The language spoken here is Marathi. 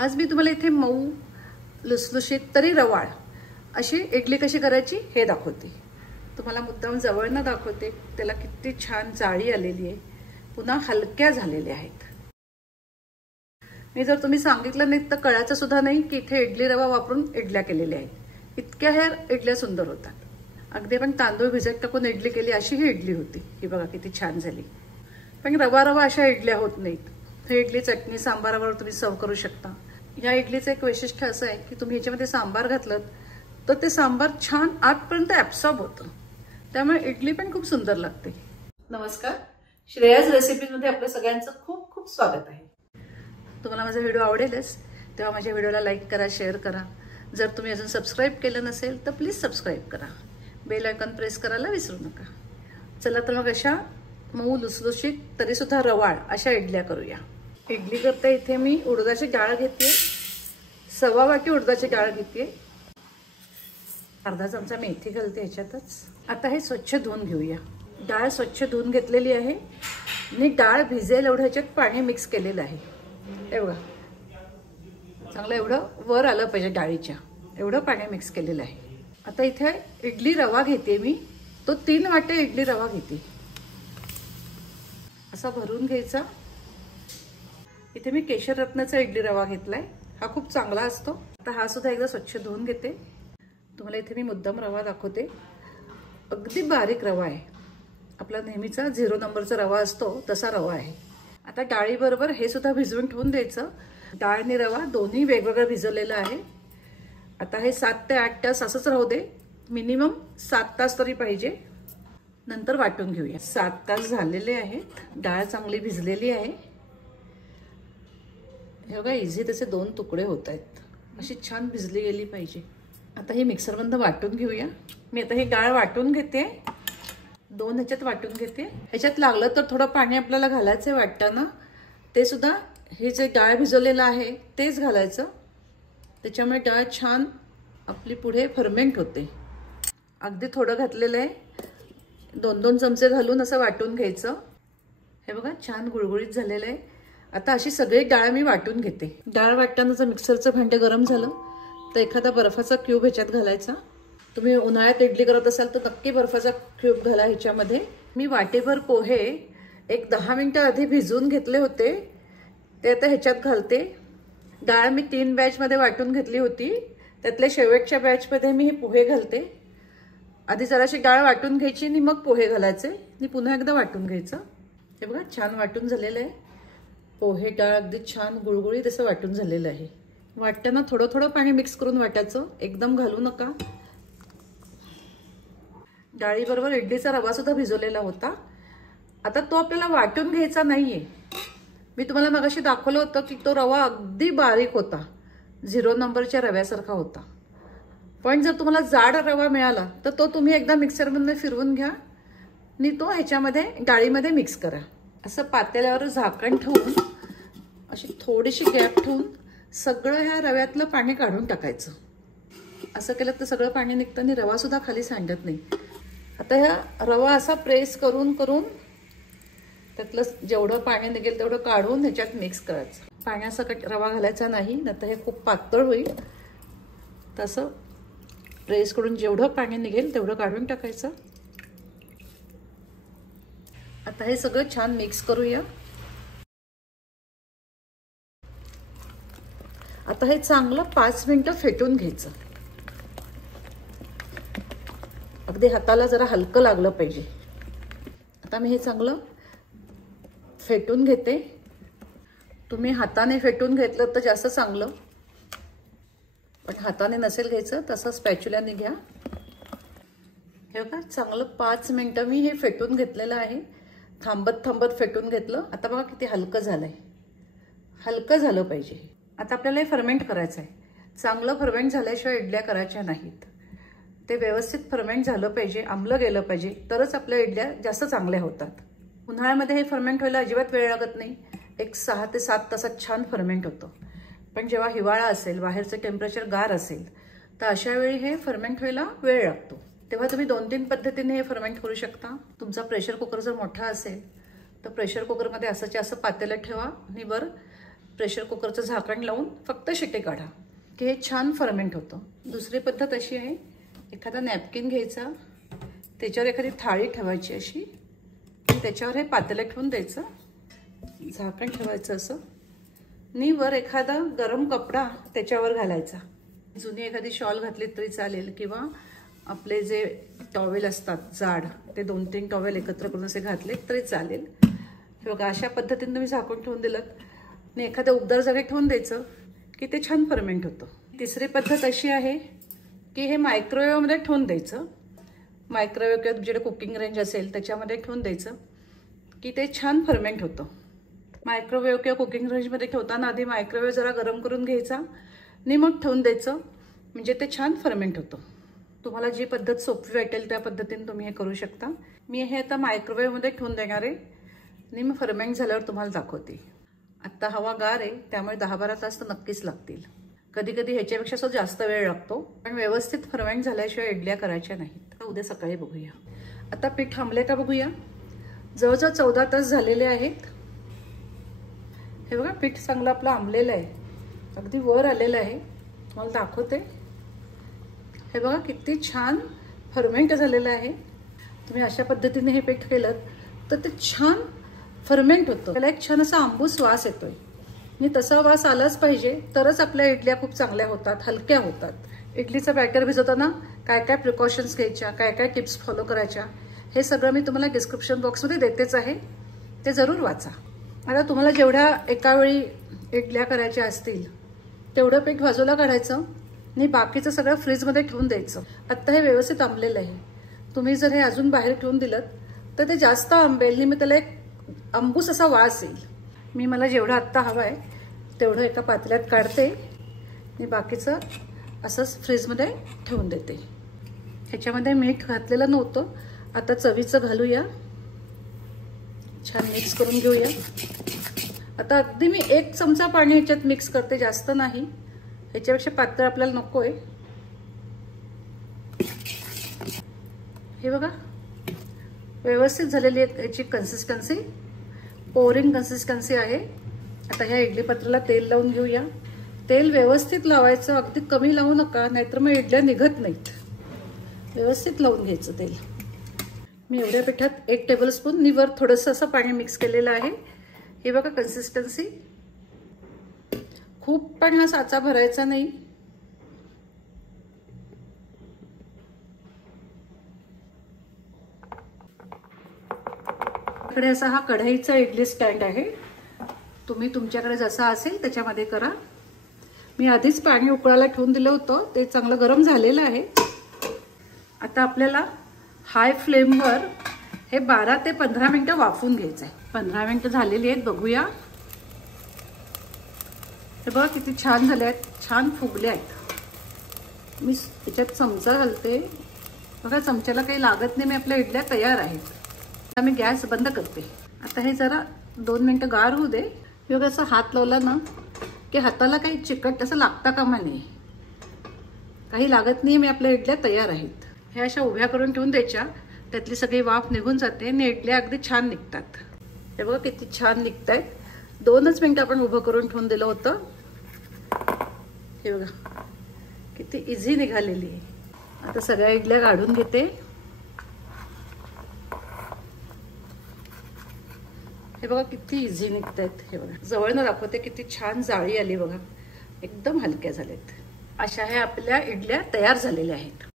आज मी तुम्हाला इथे मऊ लुसलुशीत तरी रवाळ अशी इडली कशी करायची हे दाखवते। तुम्हाला मुद्दाम जवळनं दाखवते, त्याला किती छान जाळी आलेली आहे, पुन्हा हलक्या झालेल्या आहेत। मी जर तुम्ही सांगितलं नाही तर कळायचं सुद्धा नाही की इथे इडली रवा वापरून इडल्या केलेल्या आहेत। इतक्या ह्या इडल्या सुंदर होतात। अगदी आपण तांदूळ भिजत टाकून इडली केली अशी ही इडली होती। ही बघा किती छान झाली। पण रवा रवा अशा इडल्या होत नाहीत। हे इडली चटणी सांबारावर तुम्ही सर्व करू शकता। या इडलीचं एक वैशिष्ट्य असं आहे की तुम्ही याच्यामध्ये सांबार घातलं तर ते सांबार छान आतपर्यंत ऍब्सॉर्ब होतं, त्यामुळे इडली पण खूप सुंदर लागते। नमस्कार, श्रेयाज रेसिपीज मध्ये आपल्या सगळ्यांचं खूप खूप स्वागत आहे। तुम्हाला माझा व्हिडिओ आवडेलच तेव्हा माझ्या व्हिडिओला लाईक करा, शेअर करा। जर तुम्ही अजून सबस्क्राईब केलं नसेल तर प्लीज सबस्क्राईब करा, बेल आयकॉन प्रेस करायला विसरू नका। चला तर मग अशा मऊ लुसलुशीत तरी सुद्धा रवाळ अशा इडल्या करूया। इडली करता इथे मी उडदाची डाळ घेते, 1.25 वाटी उडदाची डाळ घेते, अर्धा चमचा मेथी घालते ह्याच्यातच। आता हे स्वच्छ धुवून घेऊया। डाळ स्वच्छ धुवून घेतलेली आहे आणि डाळ भिजेल एवढं ह्याच्यात पाणी मिक्स केलेलं आहे। हे बघा चांगलं एवढं वर आलं पाहिजे डाळीच्या, एवढं पाणी मिक्स केलेलं आहे। आता इथे इडली रवा घेते मी, तो 3 वाटे इडली रवा घेते, असा भरून घ्यायचा। इथे मी केशर रत्नाचा इडली रवा घेतलाय, हा खूप चांगला असतो। आता हा सुद्धा एकदा स्वच्छ धुवून घेते। तुम्हाला इथे मी मुद्दाम रवा दाखवते, अगदी बारीक रवा आहे, आपला नेहमीचा 0 नंबरचा रवा असतो तसा रवा आहे। आता डाळीबरोबर हे सुद्धा भिजवून ठेवून द्यायचं। डाळ आणि रवा दोन्ही वेगवेगळं भिजवलेलं आहे। आता हे 7 ते 8 तास असंच राहू दे, मिनिमम 7 तास तरी पाहिजे, नंतर वाटून घेऊया। 7 तास झालेले आहेत, डाळ चांगली भिजलेली आहे। हे बघा इझी तसे 2 तुकडे होत आहेत, अशी छान भिजली गेली पाहिजे। आता ही मिक्सरमध्ये वाटून घेऊया। मी आता ही डाळ वाटून घेते, 2 ह्याच्यात वाटून घेते। ह्याच्यात लागलं तर थोडं पाणी आपल्याला घालायचं वाटताना, ते सुद्धा हे जे डाळ भिजवलेलं आहे तेच घालायचं, त्याच्यामुळे डाळ छान आपली पुढे फर्मेंट होते। अगदी थोडं घातलेलं आहे, 2-2 चमचे घालून असं वाटून घ्यायचं। हे बघा छान गुळगुळीत झालेलं आहे। आता अशी सगळी डाळ मी वाटून घेते। डाळ वाटताना जर मिक्सरचं भांडे गरम झालं तर एखादा बर्फाचा क्यूब ह्याच्यात घालायचा। तुम्ही उन्हाळ्यात इडली करत असाल तर नक्की बर्फाचा क्यूब घाला ह्याच्यामध्ये। मी वाटेभर पोहे एक 10 मिनिटं आधी भिजवून घेतले होते, ते आता ह्याच्यात घालते। डाळ मी 3 बॅचमध्ये वाटून घेतली होती, त्यातल्या शेवटच्या बॅचमध्ये मी हे पोहे घालते। आधी जराशी डाळ वाटून घ्यायची आणि मग पोहे घालायचे आणि पुन्हा एकदा वाटून घ्यायचं। हे बघा छान वाटून झालेलं आहे। पोहे डाळ अगदी छान गुळगुळीत असं वाटून झालेलं आहे। वाटताना थोडं थोडं पाणी मिक्स करून वाटायचं, एकदम घालू नका। डाळीबरोबर इडलीचा रवा सुद्धा भिजवलेला होता। आता तो आपल्याला वाटून घ्यायचा नाहीये। मी तुम्हाला मगाशी दाखवलं होतं की तो रवा अगदी बारीक होता, 0 नंबरच्या रव्यासारखा होता। पण जर तुम्हाला जाड रवा मिळाला तर तो तुम्ही एकदा मिक्सरमध्ये फिरवून घ्या आणि तो ह्याच्यामध्ये डाळीमध्ये मिक्स करा। असं पातेल्यावर झाकण ठेवून अशी थोडीशी गॅप ठेवून सगळं ह्या रव्यातलं पाणी काढून टाकायचं। असं केलं तर सगळं पाणी निघतं आणि रवा सुद्धा खाली सांडत नाही। आता ह्या रवा असा प्रेस करून करून त्यातलं जेवढं पाणी निघेल तेवढं काढून ह्याच्यात मिक्स करायचं। पाण्यासकट रवा घालायचा नाही, नाहीतर हे खूप पातळ होईल। तसं प्रेस करून जेवढं पाणी निघेल तेवढं काढून टाकायचं। आता हे सगळं छान मिक्स करूया। आता हे चांगलं 5 मिनिटं फेटून घ्यायचं, अगदी हाताला जरा हलकं लागलं पाहिजे। आता मी हे चांगलं फेटून घेते। तुम्ही हाताने फेटून घेतलं तर जास्त चांगलं, पण हाताने नसेल घ्यायचं तसं स्पॅच्युलाने घ्या। हे बघा चांगलं 5 मिनिटं मी हे फेटून घेतलेलं आहे, थांबत थांबत फेटून घेतलं। आता बघा किती हलकं झालंय, हलकं झालं पाहिजे। आता आपल्याला हे फर्मेंट करायचं आहे। चांगलं फर्मेंट झाल्याशिवाय इडल्या करायच्या नाहीत, ते व्यवस्थित फर्मेंट झालं पाहिजे, आंबलं गेलं पाहिजे, तरच आपल्या इडल्या जास्त चांगल्या होतात। उन्हाळ्यामध्ये हे फर्मेंट व्हायला अजिबात वेळ लागत नाही, एक 6 ते 7 तासात छान फर्मेंट होतं। पण जेव्हा हिवाळा असेल, बाहेरचं टेम्परेचर गार असेल, तर अशा वेळी हे फर्मेंट व्हायला वेळ लागतो। तेव्हा तुम्ही 2-3 पद्धतीने हे फर्मेंट करू शकता। तुमचा प्रेशर कुकर जर मोठा असेल तर प्रेशर कुकरमध्ये असंच्या असं पातेलं ठेवा आणि वर प्रेशर कुकरचं झाकण लावून फक्त शिट्टे काढा की हे छान फर्मेंट होतं. दुसरी पद्धत अशी आहे, एखादा नॅपकिन घ्यायचा, त्याच्यावर एखादी थाळी ठेवायची अशी, त्याच्यावर हे पातेलं ठेवून द्यायचं, झाकण ठेवायचं असं, आणि वर एखादा गरम कपडा त्याच्यावर घालायचा. जुनी एखादी शॉल घातली तरी चालेल, किंवा आपले जे टॉवेल असतात जाड, ते 2-3 टॉवेल एकत्र करून असे घातले तरी चालेल. हे बघा, अशा पद्धतीने तुम्ही झाकून ठेवून दिलं आणि एखाद्या उबदार जागी ठेवून द्यायचं की ते छान फर्मेंट होतं. तिसरी पद्धत अशी आहे की हे मायक्रोवेव्हमध्ये ठेवून द्यायचं. मायक्रोवेव्ह किंवा तुमच्याकडे कुकिंग रेंज असेल त्याच्यामध्ये ठेवून द्यायचं की ते छान फर्मेंट होतं. मायक्रोवेव्ह किंवा कुकिंग रेंजमध्ये ठेवताना आधी मायक्रोवेव्ह जरा गरम करून घ्यायचा आणि मग ठेवून द्यायचं, म्हणजे ते छान फर्मेंट होतं. तुम्हाला जी पद्धत सोपी वाटेल त्या पद्धतीने तुम्ही हे करू शकता. मी हे आता मायक्रोवेव्हमध्ये ठेवून देणार आहे आणि मग फर्मेंट झाल्यावर तुम्हाला दाखवते. आत्ता हवा गार आहे त्यामुळे 10-12 तास तर नक्कीच लागतील. कधी कधी ह्याच्यापेक्षा जास्त वेळ लागतो, पण व्यवस्थित फर्मेंट झाल्याशिवाय इडल्या करायच्या नाहीत. उद्या सकाळी बघूया. आता पीठ थांबले का बघूया. जवळजवळ 14 तास झालेले आहेत. हे बघा, पीठ चांगलं आपलं आंबलेलं आहे, अगदी वर आलेलं आहे. तुम्हाला दाखवते. हे बघा किती छान फर्मेंट झालेलं आहे. तुम्ही अशा पद्धतीने हे पीठ केलं तर ते छान फर्मेंट होतं. त्याला एक छान असा आंबूस वास येतोय आणि तसा वास आलाच पाहिजे, तरच आपल्या इडल्या खूप चांगल्या होतात, हलक्या होतात. इडलीचं बॅटर भिजवताना काय काय प्रिकॉशन्स घ्यायच्या, काय काय टिप्स फॉलो करायच्या, हे सगळं मी तुम्हाला डिस्क्रिप्शन बॉक्समध्ये देतेच आहे, ते जरूर वाचा. आता तुम्हाला जेवढ्या एका वेळी इडल्या करायच्या असतील तेवढं पीठ बाजूला काढायचं आणि बाकीचं सगळं फ्रीजमध्ये ठेवून द्यायचं. आत्ता हे व्यवस्थित आंबलेलं आहे. तुम्ही जर हे अजून बाहेर ठेवून दिलं तर ते जास्त आंबेल आणि मग त्याला एक आंबूस असा वास येईल. मला जेवढं आत्ता हवं आहे तेवढं एका पातेल्यात काढते आणि बाकीचं असंच फ्रीजमध्ये ठेवून देते. ह्याच्यामध्ये मीठ घातलेलं नव्हतं, आता चवीचं घालूया. छान मिक्स करून घेऊया. आता अगदी मी 1 चमचा पाणी ह्याच्यात मिक्स करते, जास्त नाही. ह्याच्यापेक्षा पातळ आपल्याला नको आहे. हे बघा व्यवस्थित झालेली आहे ह्याची कन्सिस्टन्सी, पोरिंग कन्सिस्टन्सी आहे. आता ह्या इडली पात्राला तेल लावून घेऊया. तेल व्यवस्थित लावायचं, अगदी कमी लावू नका, नाहीतर मग इडल्या निघत नाहीत. व्यवस्थित लावून घ्यायचं तेल. मी एवढ्या पिठात 1 टेबलस्पून निवर थोडंसं असं पाणी मिक्स केलेलं आहे. हे बघा कन्सिस्टन्सी. खूप पण हा साचा भरायचा नाही. इकडे असा हा कढईचा इडली स्टँड आहे. तुम्ही तुमच्याकडे जसा असेल त्याच्यामध्ये करा. मी आधीच पाणी उकळायला ठेवून दिलं होतं, ते चांगलं गरम झालेलं आहे. आता आपल्याला हाय फ्लेमवर हे 12 ते 15 मिनिटं वाफवून घ्यायचं आहे. 15 मिनिटं झालेली आहेत, बघूया. हे बघा किती छान झाले आहेत, छान फुगले आहेत. मी त्याच्यात चमचा घालते. बघा चमच्याला काही लागत नाही. मी आपल्या इडल्या तयार आहेत. आता मी गॅस बंद करते. आता हे जरा 2 मिनिटं गार होऊ दे. बघा असं हात लावला ना की हाताला काही चिकट असं लागता कामा नये. काही लागत नाही. मी आपल्या इडल्या तयार आहेत. हे अशा उभ्या करून ठेवून द्यायच्या, त्यातली सगळी वाफ निघून जाते आणि इडल्या अगदी छान निघतात. हे बघा किती छान निघत आहेत. 2च मिनिटं आपण उभं करून ठेवून दिलं होतं. हे बघा किती इझी निघालेली आहे. आता सगळ्या इडल्या काढून घेते. हे बघा किती इझी निघत आहेत. हे बघा जवळनं दाखवते, किती छान जाळी आली बघा, एकदम हलक्या झाल्यात. अशा ह्या आपल्या इडल्या तयार झालेल्या आहेत.